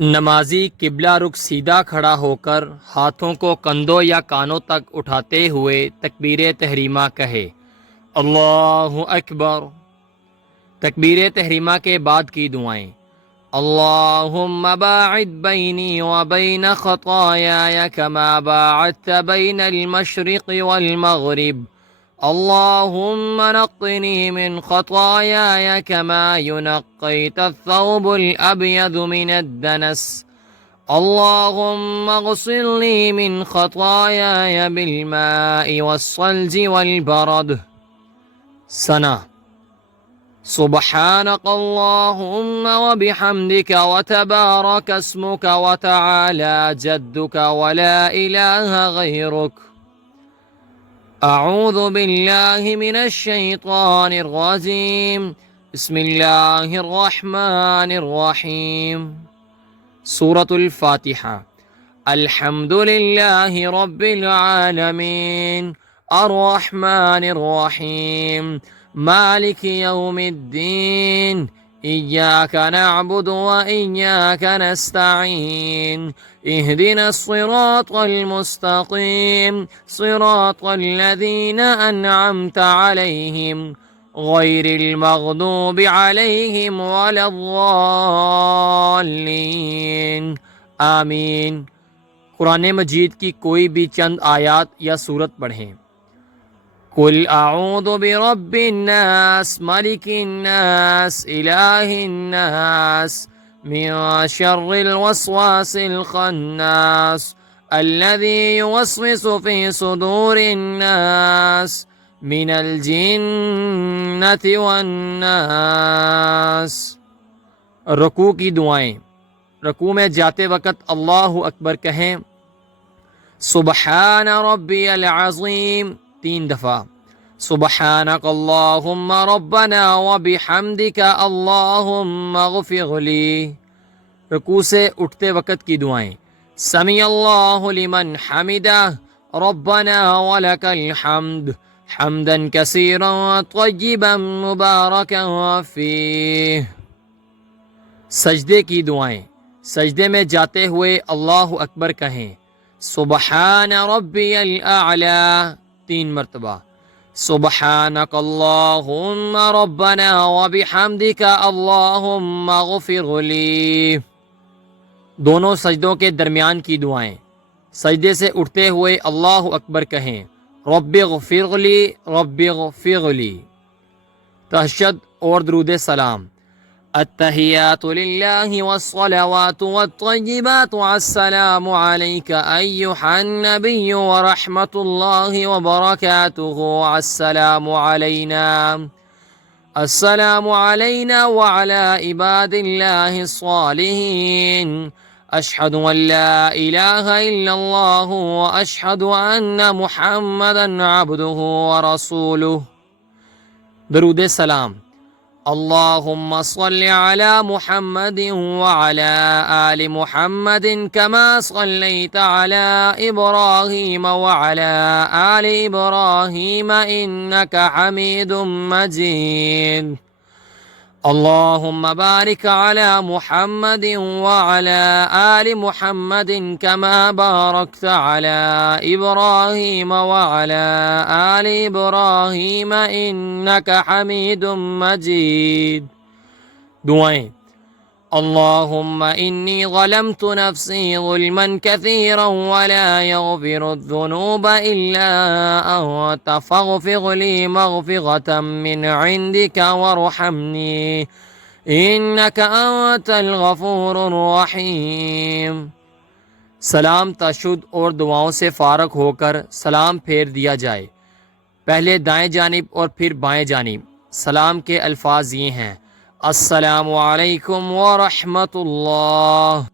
नमाजी किबला रुख सीधा खड़ा होकर हाथों को कंधों या कानों तक उठाते हुए तकबीर तहरीमा कहे, अल्लाहु अकबर। तकबीर तहरीमा के बाद की दुआएं, अल्लाहुम्मा बाइद बैनी व बैन खतायाया कमा बाअदत बैनल मशरिक़ वल मग़रिब। अल्लाहुम्मा नक़्नी मिन खतायाया कमा युनक़्क़ीत अथ-थौबुल अब्यदु मिनद दनस। अल्लाहुम्मा ग़सिलनी मिन खतायाया बिल माइ वस्सल्जि वल बरद। सना, सुब्हानक अल्लाहुम्मा व बिहम्दिका व तबारक अस्मुका व तआला जद्दुका व ला इलाहा गैरुक। अऊज़ु बिल्लाहि मिनश शैतानिर रजीम। बिस्मिल्लाहिर रहमानिर रहीम। सूरतुल फातिहा। अल्हम्दुलिल्लाहि रब्बिल आलमीन अर्रहमानिर रहीम मालिकि यौमिद्दीन इय्याका नअबुदु व इय्याका नस्तईन इहदिनस सिरातल मुस्तकीम सिरातल लज़ीना अनअमता अलैहिम गैरिल मग़दूबि अलैहिम वलद्दाल्लीन। आमीन। कुरान मजीद की कोई भी चंद आयात या सूरत पढ़ें। कुल अऊज़ु बिरब्बिन्नास मलिकिन्नास इलाहिन्नास मिन शर्रिल वस्वासिल खन्नास अल्लज़ी युवस्विसु फ़ी सुदूरिन्नास मिनल जिन्नति वन्नास। रुकू की दुआएं। रुकू में जाते वक़्त अल्लाहु अकबर कहें, सुब्हान रब्बियल अज़ीम 3 दफ़ा, सुब्हानक अल्लाहुम्मा रब्बना व बिहम्दिका अल्लाहुम्मा ग़फ़िरली। रुकू से उठते वक़्त की दुआएं, समी अल्लाहु लिमन हमिदा रब्बना व लकल हम्द हम्दन कसीरन तय्यिबन मुबारकन फ़ीह। सजदे की दुआएं। सजदे में जाते हुए अल्लाहु अकबर कहें, सुब्हान रब्बियल आला 3 मरतबा, सुब्हानक अल्लाहुम्मा रब्बना व बिहम्दिका अल्लाहुम्मा ग़फ़िरली। दोनों सजदों के दरमियान की दुआएं। सजदे से उठते हुए अल्लाहु अकबर कहें, रब्बिग़फ़िरली रब्बिग़फ़िरली। तहश्शुद और दुरूद सलाम। अत्तहियातु लिल्लाहि वस्सलावातु वत्तय्यिबातु अस्सलामु अलैका अय्युहन नबिय्यु व रहमतुल्लाहि व बरकातुहु। अस्सलामु अलैना व अला इबादिल्लाहि स्सालिहीन। अशहदु अन ला इलाहा इल्लल्लाहु व अशहदु अन्ना मुहम्मदन अब्दुहु व रसूलुहु। दुरूद सलाम। अल्लाहुम्मा सल्लि अला मुहम्मदिन व अला आलि मुहम्मदिन कमा सल्लैता अला इब्राहीम व अला आलि इब्राहीम इन्नका हमीदुम मजीद। अल्लाहुम्मा बारिक अला मुहम्मदिन व अला आलि मुहम्मदिन कमा बारकता अला इब्राहीम व अला आलि इब्राहीम इन्नका हमीदुम मजीद। दुआएं। अल्लाहुम्मा इन्नी ज़लमतु नफ्सी ज़ुल्मन कसीरन व ला यग़फ़िरुज़्ज़ुनूब इल्ला अंत फ़ग़फ़िरली मग़फ़िरतम मिन इंदिका वरहमनी इन्नका अंतल गफ़ूरुर रहीम। सलाम, तशहुद और दुआओं से फ़ारग होकर सलाम फेर दिया जाए। पहले दाएं जानिब और फिर बाएं जानिब। सलाम के अल्फाज ये हैं, अस्सलामु अलैकुम व रहमतुल्लाह।